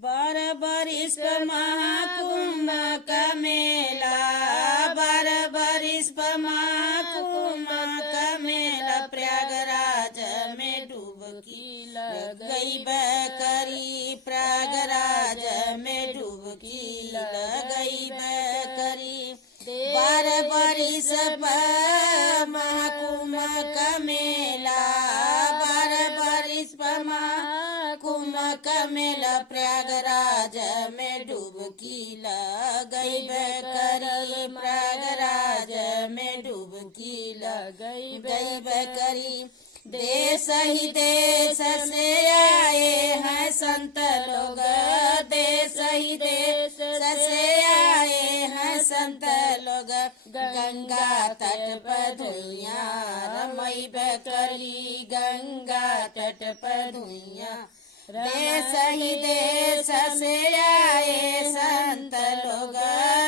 बरबरिस महाकुंभ का मेला, बरबरिस महाकुंभ का मेला, प्रयागराज में डुबकी लग गई बकरी, प्रयागराज में डुबकी लग गई बकरी। बरबरिस महाकुंभ का मेला, बरबरिस महाकुंभ का मेला, प्रयागराज में डुबकी लग गई बकरी, प्रयागराज में डुबकी लग गई बकरी। देश ही देश से आए हैं संत लोग, देश ही देश से आए हैं संत लोग, गंगा तट पर धुइयां रमई बकरी, गंगा तट पर धुइयां। देश ही देश से आए संत लोग,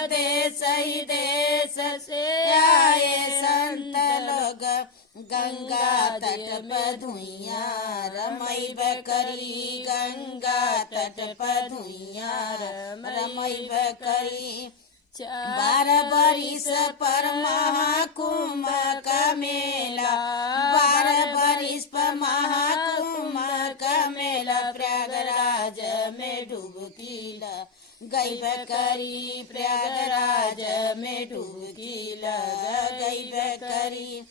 देश ही देश से आए संत लोग, गंगा तट पर धुइयां रमई बकरी, गंगा तट पर धुइयां रमई बकरी। बरबरिस पर महाकुंभ का मेला, बरबरिस पर महाकुंभ का मेला, प्रयागराज में डुबकी लग गई बकरी, प्रयागराज में डुबकी लग गई बकरी।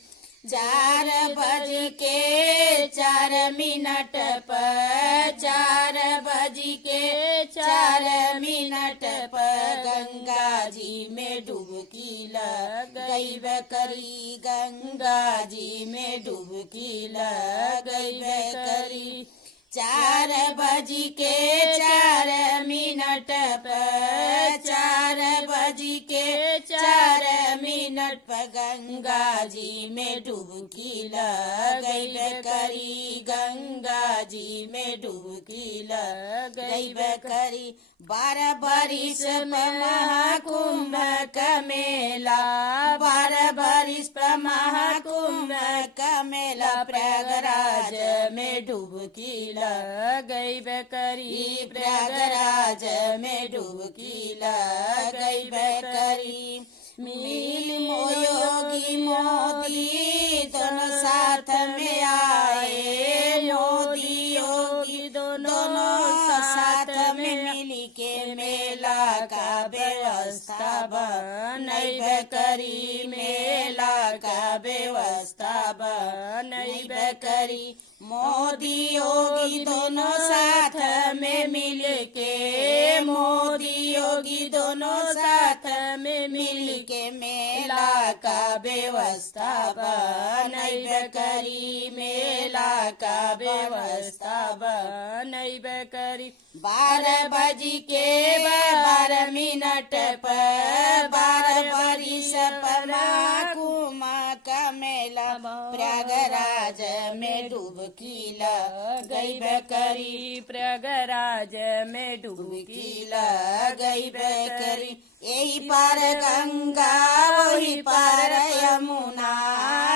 4 बज के 4 मिनट पर, 4 बज के 4 मिनट पर, गंगा जी में डुबकी लग गई बकरी, गंगा जी में डुबकी लग गई बकरी। 4 बज के 4 मिनट पर, 4 बज के 4 मिनट पर, गंगा जी में डुबकी लग गई बकरी, गंगा जी में डुबकी लग गई बकरी। बरबरिस महाकुंभ का मेला, बरबरिस महाकुंभ का मेला, प्रयागराज में डुबकी लग गई बकरी, प्रयागराज में डुबकी लग गई बकरी। मिल योगी मोदी दोनों साथ में आए, मोदी योगी दोनों साथ में मिली के मेला का व्यवस्था बनई बकरी, मेला का व्यवस्था बनई बकरी। मोदी योगी दोनों साथ में मिल के, मोदी योगी दोनों साथ में मिल के मेला का व्यवस्था बनई बकरी, मेला का व्यवस्था बनई बकरी। 12 बज के 12 मिनट पर, बरबरिस महाकुंभ का मेला, प्रयागराज में डुबकी लग गई बकरी, प्रयागराज में डुबकी लग गई बकरी। यही पार गंगा वही पार यमुना,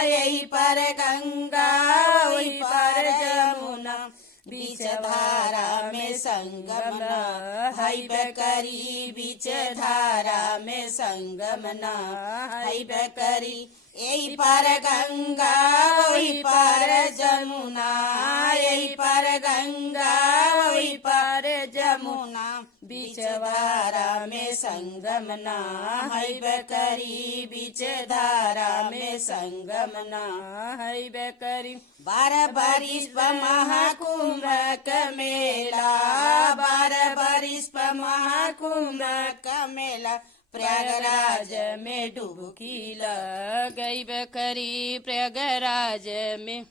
यही पार गंगा वही पार यमुना, बीच धारा में संगम है बकरी, बीच धारा में संगम है बकरी। यही पार गंगा वही पार जमुना, यही पार गंगा वही पार जमुना, बीच धारा में संगम है बकरी, बीच धारा में संगम है बकरी। बरबरिस महाकुंभ का मेला, बरबरिस महाकुंभ का मेला, प्रयागराज में डुबकी लग गई बकरी, प्रयागराज में।